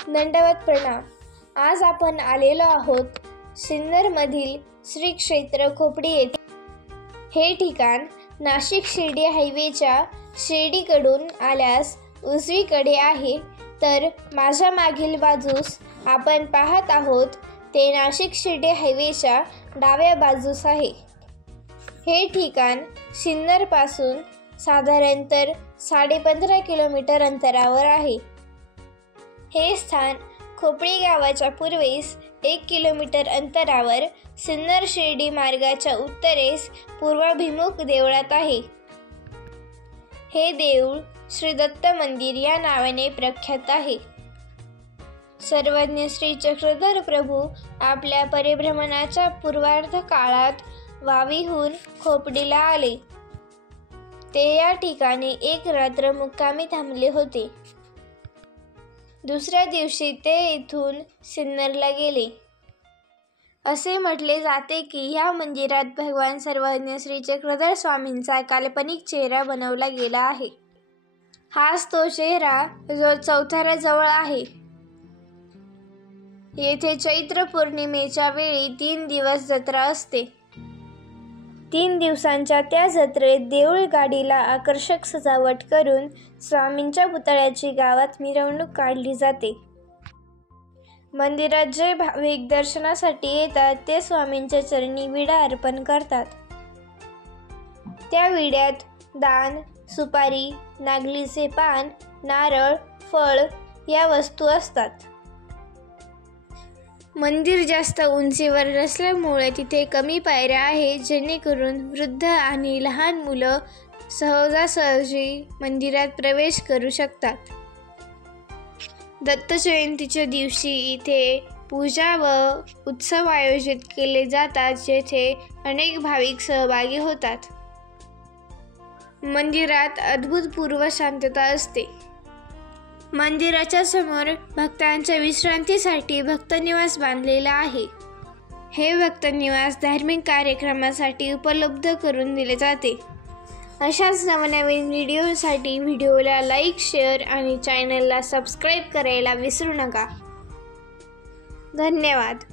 दंडवत प्रणाम। आज आपण आलेलो आहोत सिन्नरमधील श्री क्षेत्र खोपडी येथे। हे ठिकाण नाशिक शिर्डी हायवेच्या शिर्डीकडून आल्यास उजवीकडे आहे, तर माझ्या मागील बाजूस आपण पाहत आहोत ते नाशिक शिर्डी हायवेच्या डाव्या बाजूस आहे। हे ठिकाण सिन्नरपासून साधारणतः 15.5 किलोमीटर अंतरावर आहे। हे स्थान खोपडी गावाच्या पूर्वेस 1 किलोमीटर अंतरावर सिन्नर शिर्डी मार्गाच्या उत्तरेस पूर्वाभिमुख देवळात आहे। हे देऊळ श्री दत्त मंदिर या नावाने प्रख्यात आहे। सर्वज्ञ श्री चक्रधर प्रभू आपल्या परिभ्रमणाच्या पूर्वार्ध काळात वावीहून खोपडीला आले। ते या ठिकाणी एक रात्र मुक्कामी थांबले होते। दुसऱ्या दिवशी ते इथून सिन्नरला गेले। असे म्हटले जाते की ह्या मंदिरात भगवान सर्वज्ञ श्री चक्रधर स्वामींचा काल्पनिक चेहरा बनवला गेला आहे। हाच तो चेहरा जो चौथऱ्याजवळ आहे। येथे चैत्र पौर्णिमेच्या वेळी 3 दिवस जत्रा असते। 3 दिवसांच्या त्या जत्रेत देऊळ गाडीला आकर्षक सजावट करून स्वामींच्या पुतळ्याची गावात मिरवणूक काढली जाते। मंदिरात जे भाविक दर्शनासाठी येतात ते स्वामींच्या चरणी विडा अर्पण करतात। त्या विड्यात दान, सुपारी, नागलीचे पान, नारळ, फळ या वस्तू असतात। मंदिर जास्त उंचीवर नसल्यामुळे तिथे कमी पायऱ्या आहेत, जेणेकरून वृद्ध आणि लहान मुलं सहजासहजी मंदिरात प्रवेश करू शकतात। दत्त जयंतीच्या दिवशी इथे पूजा व उत्सव आयोजित केले जातात, जेथे अनेक भाविक सहभागी होतात। मंदिरात अभूतपूर्व शांतता असते। मंदिराच्या समोर भक्तांच्या विश्रांतीसाठी भक्तनिवास बांधलेला आहे। हे भक्तनिवास धार्मिक कार्यक्रमासाठी उपलब्ध करून दिले जाते। अशाच नवनवीन व्हिडिओसाठी व्हिडिओला लाईक, शेअर आणि चॅनलला सबस्क्राईब करायला विसरू नका। धन्यवाद।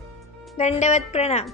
दंडवत प्रणाम।